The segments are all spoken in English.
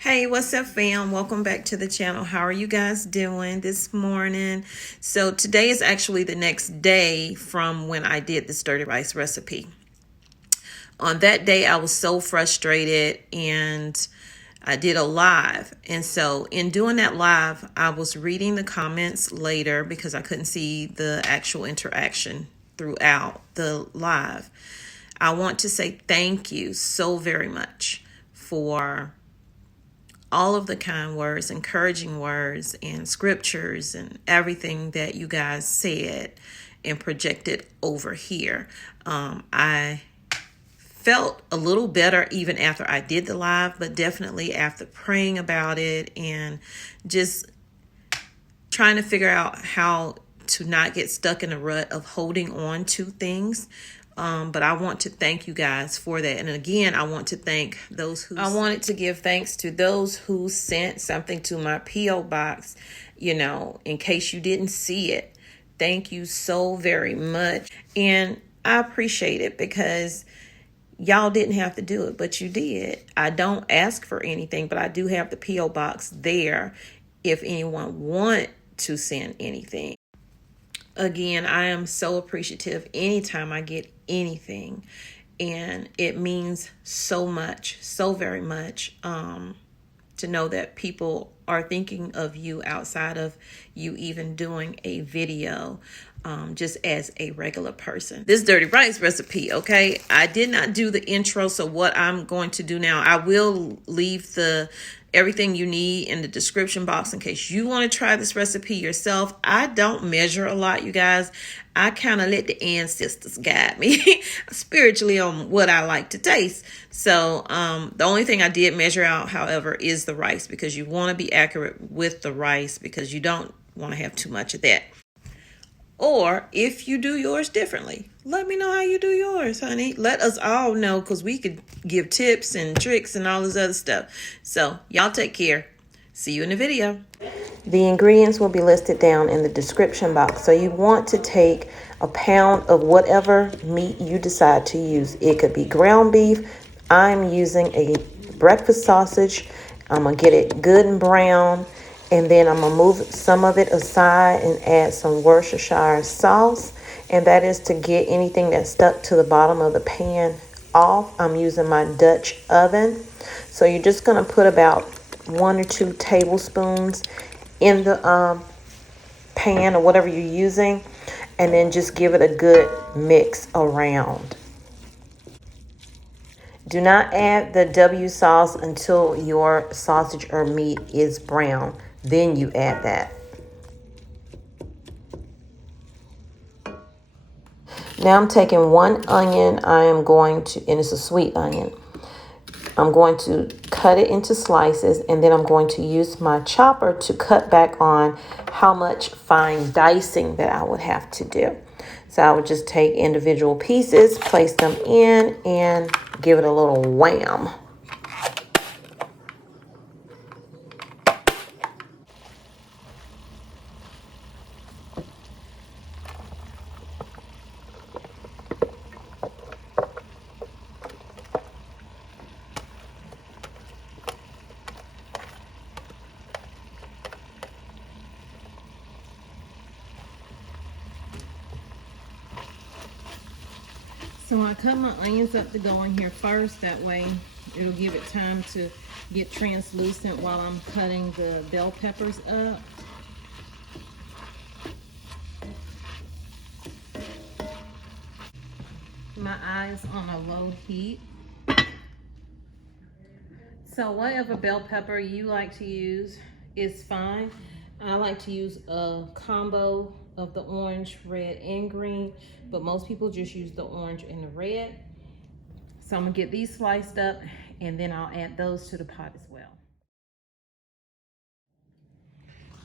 Hey, what's up, fam? Welcome back to the channel. How are you guys doing this morning? So today is actually the next day from when I did this dirty rice recipe. On that day, I was so frustrated and I did a live. And so in doing that live, I was reading the comments later because I couldn't see the actual interaction throughout the live. I want to say thank you so very much for all of the kind words, encouraging words, and scriptures, and everything that you guys said and projected over here. I felt a little better even after I did the live, but definitely after praying about it and just trying to figure out how to not get stuck in a rut of holding on to things. But I want to thank you guys for that. And again, I want to thank those who... I wanted to give thanks to those who sent something to my P.O. box, in case you didn't see it. Thank you so very much. And I appreciate it because y'all didn't have to do it, but you did. I don't ask for anything, but I do have the P.O. box there if anyone want to send anything. Again, I am so appreciative anytime I get anything, and it means so much, so very much, to know that people are thinking of you outside of you even doing a video, just as a regular person. This dirty rice recipe, okay? I did not do the intro, so what I'm going to do now, I will leave everything you need in the description box in case you want to try this recipe yourself. I don't measure a lot, you guys. I kind of let the ancestors guide me spiritually on what I like to taste. So the only thing I did measure out, however, is the rice, because you want to be accurate with the rice because you don't want to have too much of that. Or if you do yours differently, let me know how you do yours, honey. Let us all know, because we could give tips and tricks and all this other stuff. So y'all take care. See you in the video. The ingredients will be listed down in the description box. So you want to take a pound of whatever meat you decide to use. It could be ground beef. I'm using a breakfast sausage. I'm going to get it good and brown. And then I'm going to move some of it aside and add some Worcestershire sauce. And that is to get anything that's stuck to the bottom of the pan off. I'm using my Dutch oven. So you're just going to put about 1 or 2 tablespoons in the pan or whatever you're using. And then just give it a good mix around. Do not add the W sauce until your sausage or meat is brown. Then you add that. Now I'm taking 1 onion. I am going to, and it's a sweet onion. I'm going to cut it into slices, and then I'm going to use my chopper to cut back on how much fine dicing that I would have to do. So I would just take individual pieces, place them in, and give it a little wham. So I cut my onions up to go in here first. That way it'll give it time to get translucent while I'm cutting the bell peppers up. My eyes on a low heat. So whatever bell pepper you like to use is fine. I like to use a combo of the orange, red, and green, but most people just use the orange and the red. So I'm gonna get these sliced up, and then I'll add those to the pot as well.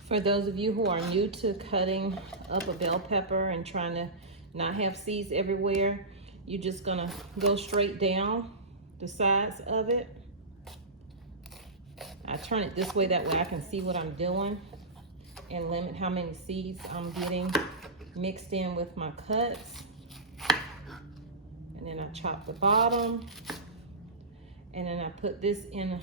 For those of you who are new to cutting up a bell pepper and trying to not have seeds everywhere, you're just gonna go straight down the sides of it. I turn it this way, that way I can see what I'm doing and limit how many seeds I'm getting mixed in with my cuts. And then I chop the bottom, and then I put this in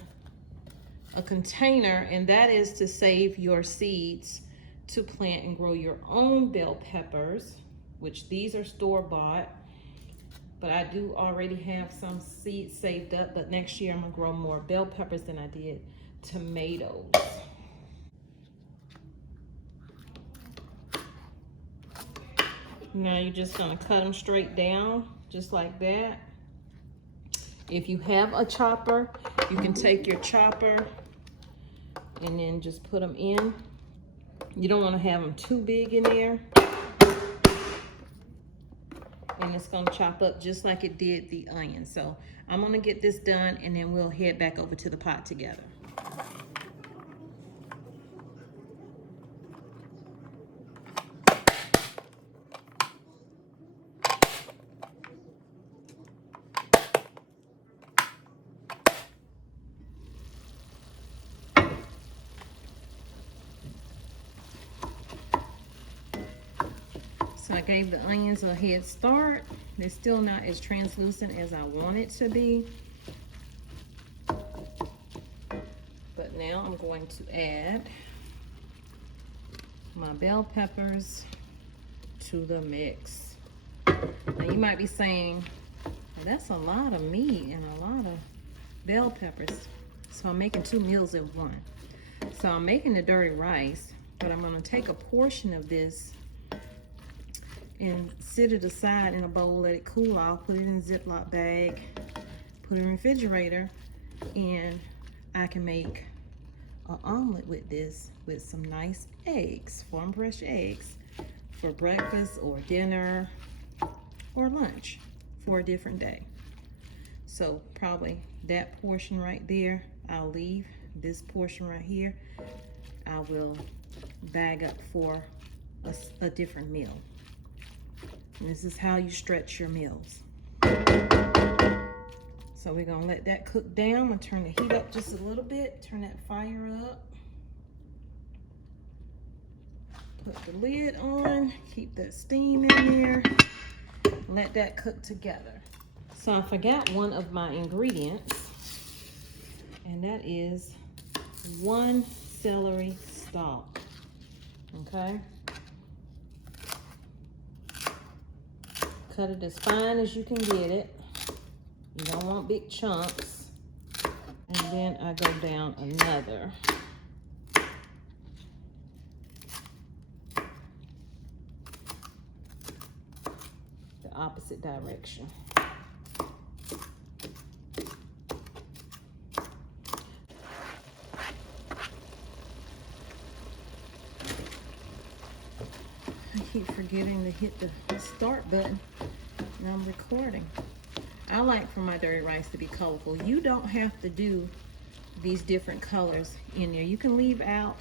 a container, and that is to save your seeds to plant and grow your own bell peppers, which these are store-bought. But I do already have some seeds saved up, but next year I'm gonna grow more bell peppers than I did tomatoes. Now you're just gonna cut them straight down, just like that. If you have a chopper, you can take your chopper and then just put them in. You don't wanna have them too big in there. And it's gonna chop up just like it did the onion. So I'm gonna get this done and then we'll head back over to the pot together. So I gave the onions a head start. They're still not as translucent as I want it to be. But now I'm going to add my bell peppers to the mix. Now you might be saying, well, that's a lot of meat and a lot of bell peppers. So I'm making 2 meals in one. So I'm making the dirty rice, but I'm gonna take a portion of this and sit it aside in a bowl, let it cool off, put it in a Ziploc bag, put it in the refrigerator, and I can make an omelet with this with some nice eggs, farm fresh eggs, for breakfast or dinner or lunch for a different day. So probably that portion right there, I'll leave. This portion right here, I will bag up for a different meal. And this is how you stretch your meals. So we're gonna let that cook down. I'm gonna turn the heat up just a little bit, turn that fire up. Put the lid on, keep that steam in there, let that cook together. So I forgot one of my ingredients, and that is 1 celery stalk, okay? Cut it as fine as you can get it. You don't want big chunks. And then I go down another. The opposite direction. I keep forgetting to hit the start button. Now I'm recording. I like for my dirty rice to be colorful. You don't have to do these different colors in there. You can leave out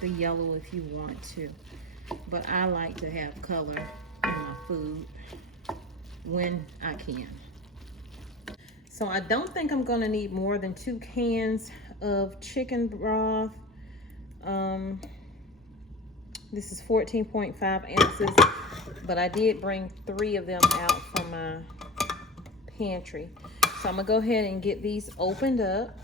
the yellow if you want to, but I like to have color in my food when I can. So I don't think I'm gonna need more than 2 cans of chicken broth. This is 14.5 ounces, but I did bring 3 of them out from my pantry. So I'm gonna go ahead and get these opened up.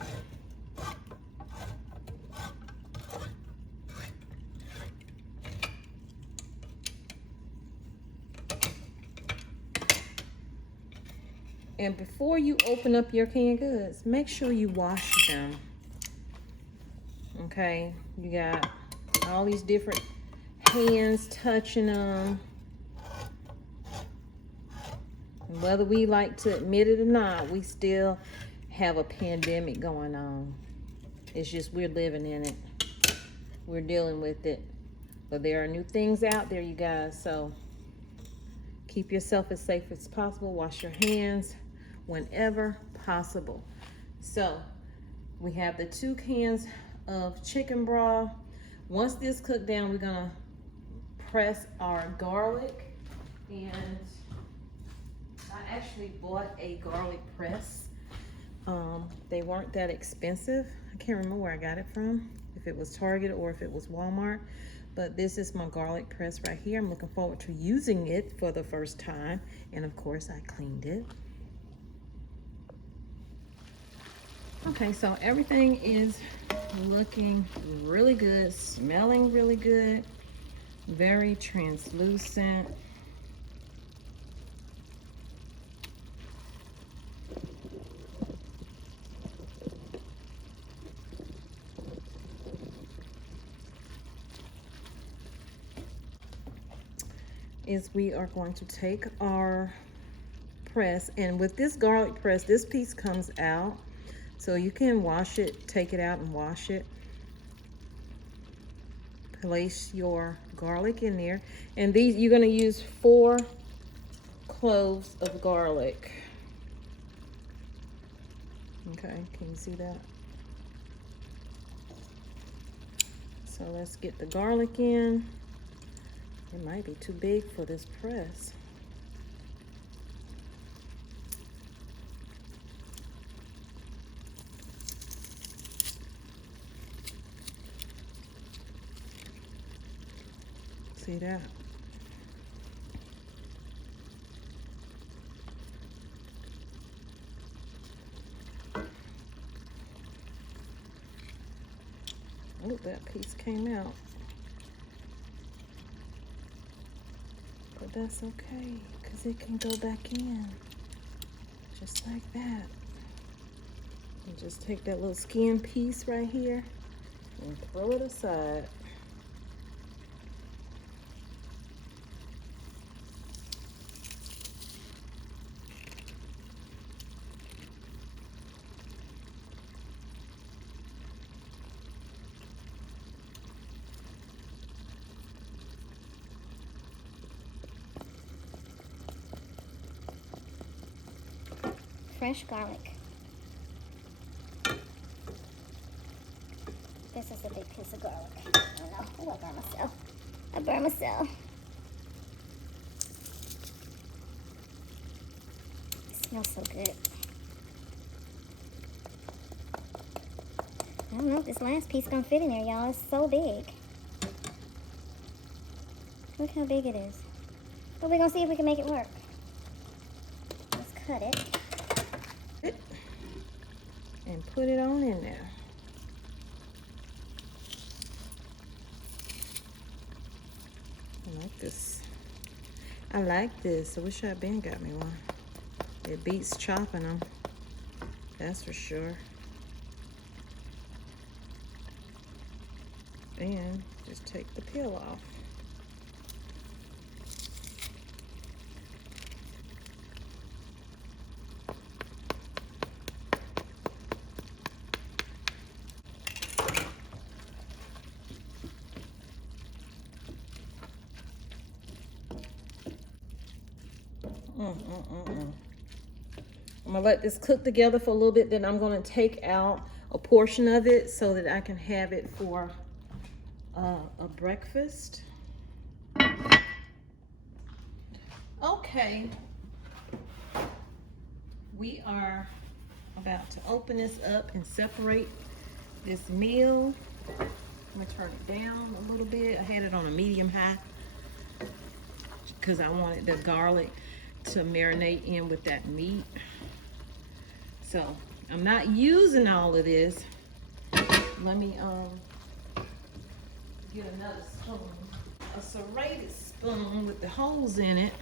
And before you open up your canned goods, make sure you wash them. Okay, you got all these different hands touching them. And whether we like to admit it or not, we still have a pandemic going on. It's just we're living in it. We're dealing with it. But there are new things out there, you guys. So keep yourself as safe as possible. Wash your hands whenever possible. So we have the 2 cans of chicken broth. Once this cooked down, we're gonna press our garlic, and I actually bought a garlic press. They weren't that expensive. I can't remember where I got it from, if it was Target or if it was Walmart, but this is my garlic press right here. I'm looking forward to using it for the first time, and of course I cleaned it. Okay, so everything is looking really good, smelling really good, very translucent. Is we are going to take our press, and with this garlic press, this piece comes out, so you can wash it, take it out and wash it. Place your garlic in there, and these you're going to use 4 cloves of garlic. Okay, can you see that? So let's get the garlic in. It might be too big for this press. See that? Oh, that piece came out. But that's okay, because it can go back in. Just like that. And just take that little skin piece right here and throw it aside. Fresh garlic. This is a big piece of garlic. Oh no, oh, I burned myself. I burned myself. It smells so good. I don't know if this last piece gonna fit in there, y'all. It's so big. Look how big it is. But we're gonna see if we can make it work. Let's cut it. And put it on in there. I like this. I like this. I wish I'd been got me one. It beats chopping them. That's for sure. And just take the peel off. I'm gonna let this cook together for a little bit, then I'm gonna take out a portion of it so that I can have it for a breakfast. Okay, we are about to open this up and separate this meal. I'm gonna turn it down a little bit. I had it on a medium high because I wanted the garlic to marinate in with that meat. So I'm not using all of this. Let me get another spoon, a serrated spoon with the holes in it.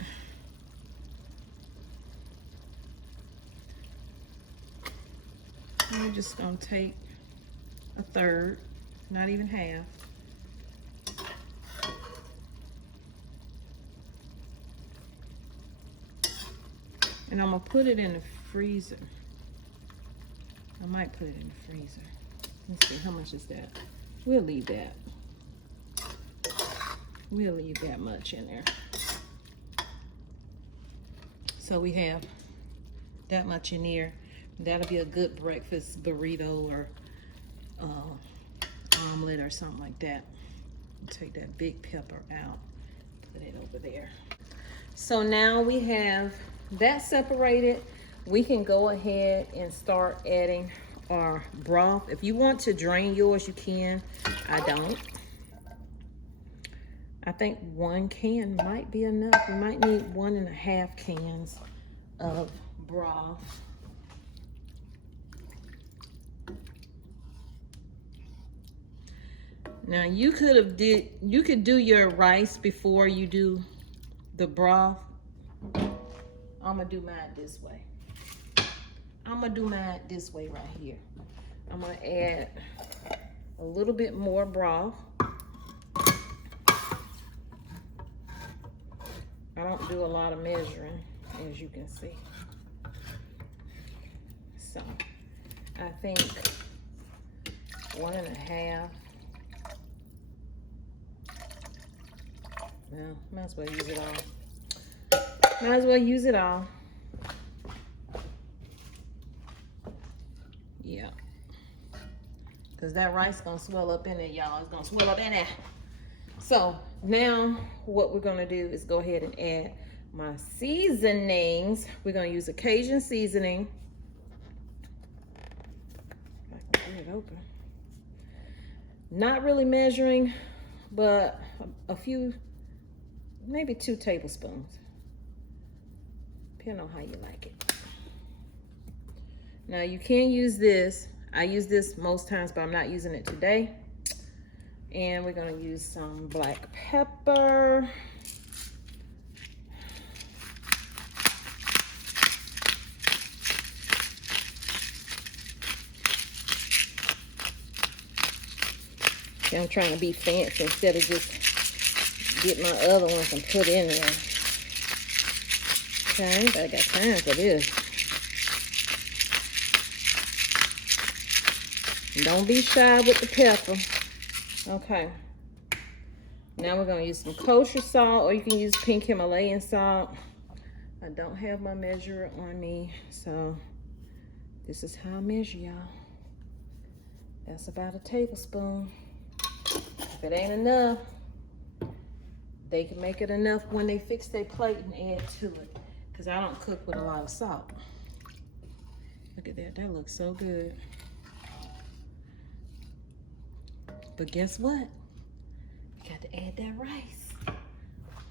We're just gonna take a third, not even half. And I'm gonna put it in the freezer. I might put it in the freezer. Let's see, how much is that? We'll leave that. We'll leave that much in there. So we have that much in here. That'll be a good breakfast burrito or omelet or something like that. Take that big pepper out, put it over there. So now we have that separated. We can go ahead and start adding our broth. If you want to drain yours, you can. I don't. I think 1 can might be enough. You might need 1.5 cans of broth. Now you could do your rice before you do the broth. I'm gonna do mine this way. I'm gonna do mine this way right here. I'm gonna add a little bit more broth. I don't do a lot of measuring, as you can see. So I think 1.5. Well, might as well use it all. Might as well use it all. Yeah. Because that rice gonna swell up in there, y'all. It's gonna swell up in there. So now what we're gonna do is go ahead and add my seasonings. We're gonna use a Cajun seasoning. If I can get it open. Not really measuring, but a few, maybe 2 tablespoons. Depending on how you like it. Now you can use this. I use this most times, but I'm not using it today. And we're gonna use some black pepper. See, I'm trying to be fancy instead of just get my other ones and put in there. Okay, but I got time for this. Don't be shy with the pepper. Okay. Now we're gonna use some kosher salt, or you can use pink Himalayan salt. I don't have my measurer on me, so this is how I measure, y'all. That's about a tablespoon. If it ain't enough, they can make it enough when they fix their plate and add to it. Because I don't cook with a lot of salt. Look at that, that looks so good. But guess what? You got to add that rice.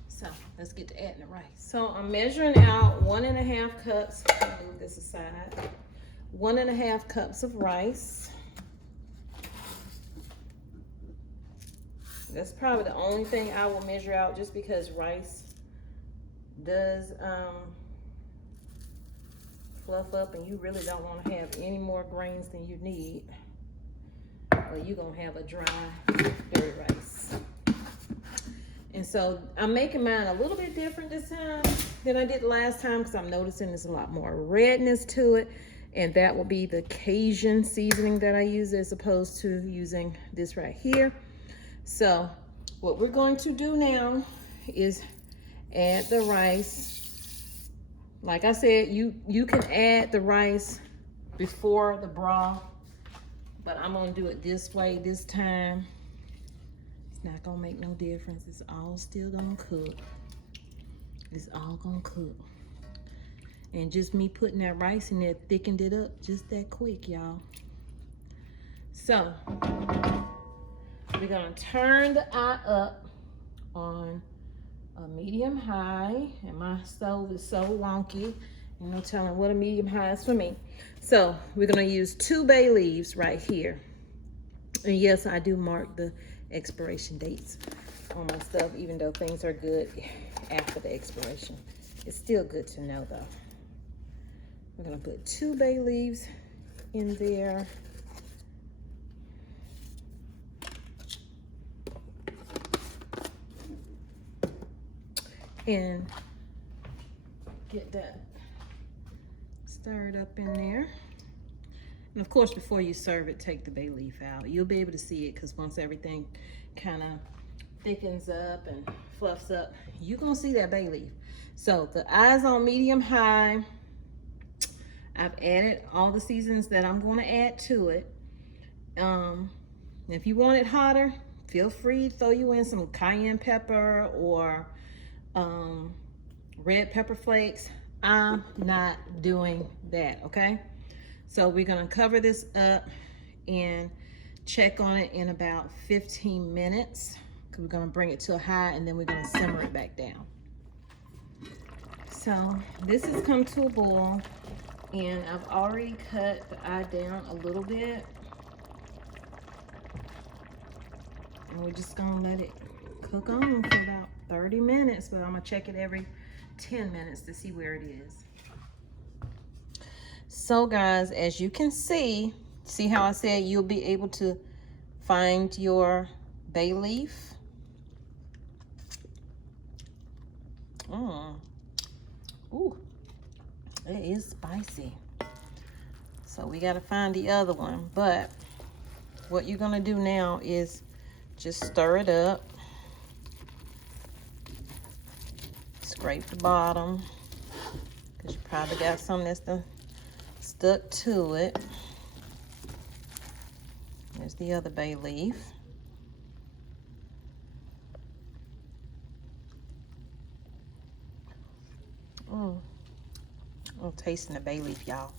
So let's get to adding the rice. So I'm measuring out 1.5 cups. Move this aside. 1.5 cups of rice. That's probably the only thing I will measure out, just because rice does fluff up, and you really don't want to have any more grains than you need, or you're gonna have a dry, dirty rice. And so I'm making mine a little bit different this time than I did last time, because I'm noticing there's a lot more redness to it, and that will be the Cajun seasoning that I use, as opposed to using this right here. So what we're going to do now is add the rice. Like I said, you can add the rice before the broth, but I'm gonna do it this way this time. It's not gonna make no difference. It's all still gonna cook. It's all gonna cook. And just me putting that rice in there thickened it up just that quick, y'all. So we're gonna turn the eye up on a medium high, and my stove is so wonky, no telling what a medium high is for me. So we're gonna use 2 bay leaves right here. And yes, I do mark the expiration dates on my stuff, even though things are good after the expiration. It's still good to know though. We're gonna put 2 bay leaves in there. And get that stirred up in there. And of course, before you serve it, take the bay leaf out. You'll be able to see it, because once everything kind of thickens up and fluffs up, you're gonna see that bay leaf. So the eye's on medium high. I've added all the seasons that I'm going to add to it. If you want it hotter, feel free to throw you in some cayenne pepper or red pepper flakes. I'm not doing that, okay? So we're gonna cover this up and check on it in about 15 minutes, because we're gonna bring it to a high, and then we're gonna simmer it back down. So this has come to a boil, and I've already cut the eye down a little bit. And we're just gonna let it cook on for about 30 minutes, but I'm gonna check it every 10 minutes to see where it is. So guys, as you can see how I said you'll be able to find your bay leaf? Ooh, it is spicy. So we gotta find the other one, but what you're gonna do now is just stir it up. Scrape the bottom, because you probably got some that's stuck to it. There's the other bay leaf. I'm tasting the bay leaf, y'all.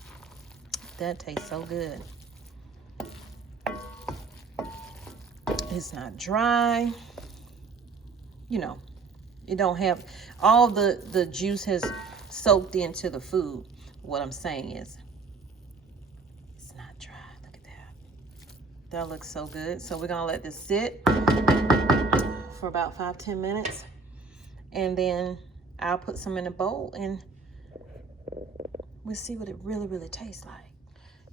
That tastes so good. It's not dry. You know, it don't have, all the juice has soaked into the food. What I'm saying is, it's not dry. Look at that. That looks so good. So we're gonna let this sit for about 5-10 minutes. And then I'll put some in a bowl and we'll see what it really tastes like.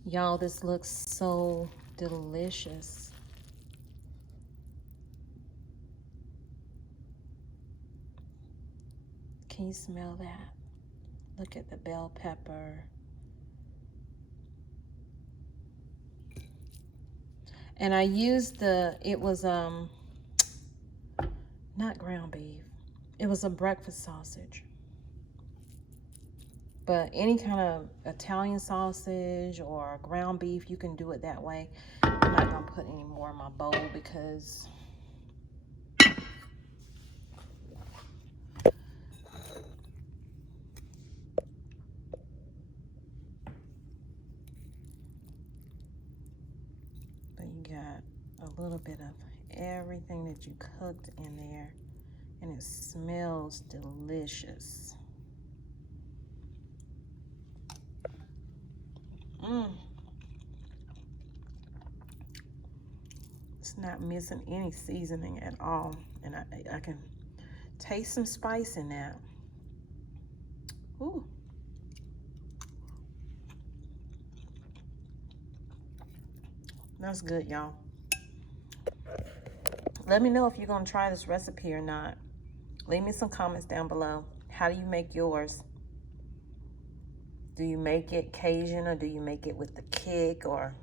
Y'all, this looks so delicious. Can you smell that? Look at the bell pepper. And I used it was not ground beef. It was a breakfast sausage. But any kind of Italian sausage or ground beef, you can do it that way. I'm not gonna put any more in my bowl because you got a little bit of everything that you cooked in there, and it smells delicious. It's not missing any seasoning at all, and I can taste some spice in that. Ooh. That's good, y'all. Let me know if you're gonna try this recipe or not. Leave me some comments down below. How do you make yours? Do you make it Cajun, or do you make it with the kick, or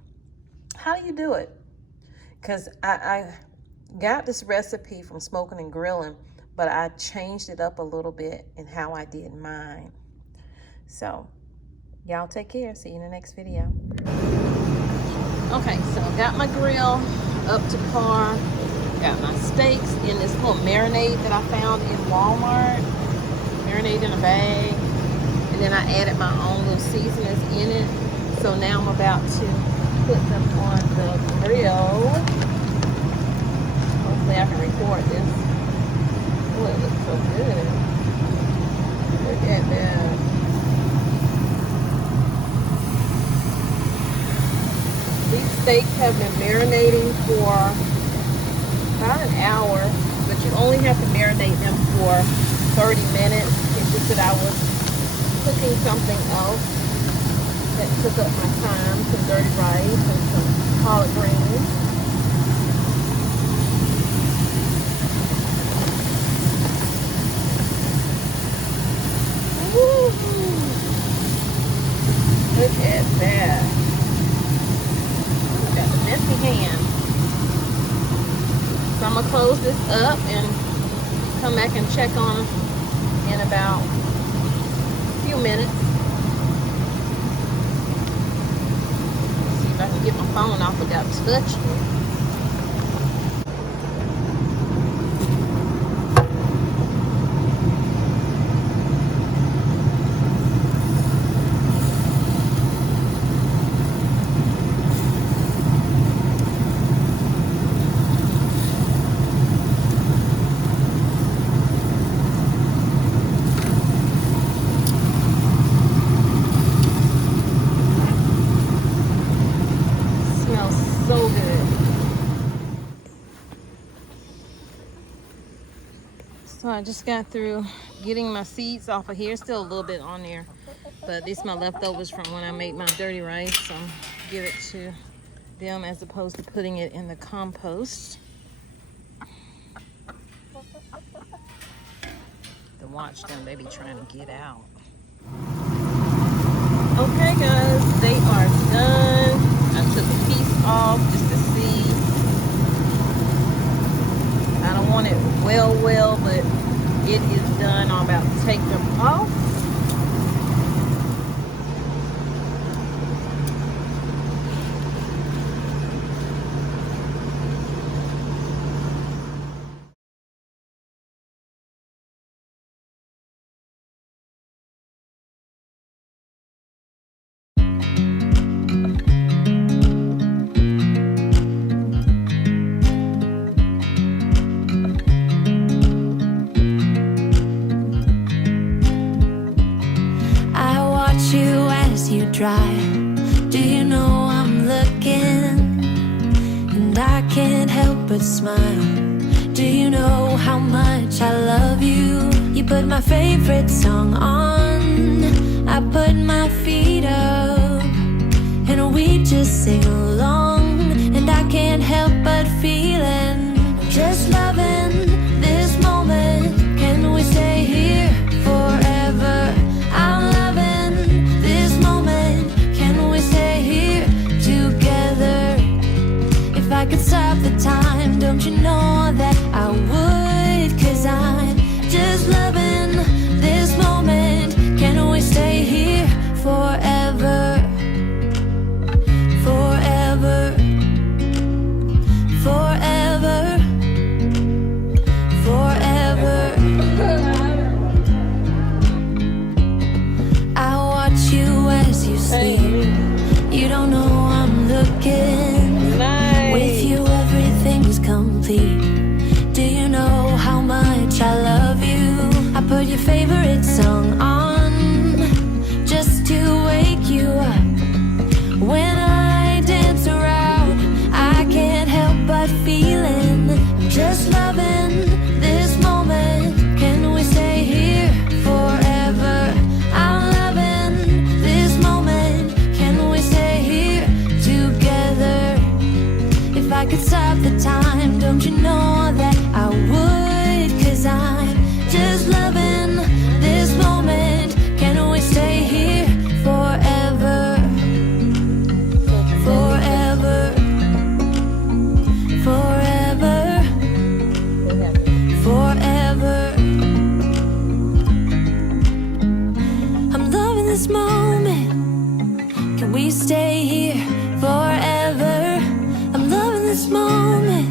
how do you do it? Because I got this recipe from Smoking and Grilling, but I changed it up a little bit in how I did mine. So y'all take care. See you in the next video. Okay, so I got my grill up to par. Got my steaks in this little marinade that I found in Walmart. Marinade in a bag. And then I added my own little seasonings in it. So now I'm about to put them on the grill. Hopefully I can record this. Oh, it looks so good. Look at that. These steaks have been marinating for about an hour, but you only have to marinate them for 30 minutes. It's just that I was cooking something else that took up my time, some dirty rice and some collard greens. Look at that. Got the messy hand. So I'm gonna close this up and come back and check on in about a few minutes. See if I can get my phone off without touching it. So good. So I just got through getting my seeds off of here. Still a little bit on there, but these are my leftovers from when I made my dirty rice. So give it to them as opposed to putting it in the compost. To watch them, they be trying to get out. Okay guys, they are done. I took a piece off just to see. I don't want it well, but it is done. I'm about to take them off. Dry. Do you know I'm looking? And I can't help but smile. Do you know how much I love you? You put my favorite song on. I put my feet up and we just sing along. And I can't help but feeling just loving this moment. Can we stay here forever? I'm loving this moment. Can we stay here together? If I could stop the time, don't you know that I would? 'Cause I'm just loving this moment. Can we stay here forever? Forever. Forever. Forever. I watch you as you sleep. You don't know I'm looking. Nice. With you everything's complete. Do you know how much I love you? I put your favorite song on just to wake you up. When I dance around, I can't help but feeling just loving this moment. Can we stay here forever? I'm loving this moment. Can we stay here together? If I could stop the time, don't you know that I would? 'Cause I'm just loving this moment. Can we stay here forever? Forever. Forever. Forever. I'm loving this moment. Can we stay here forever? I'm loving this moment.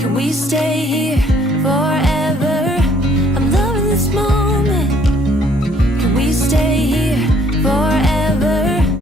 Can we stay here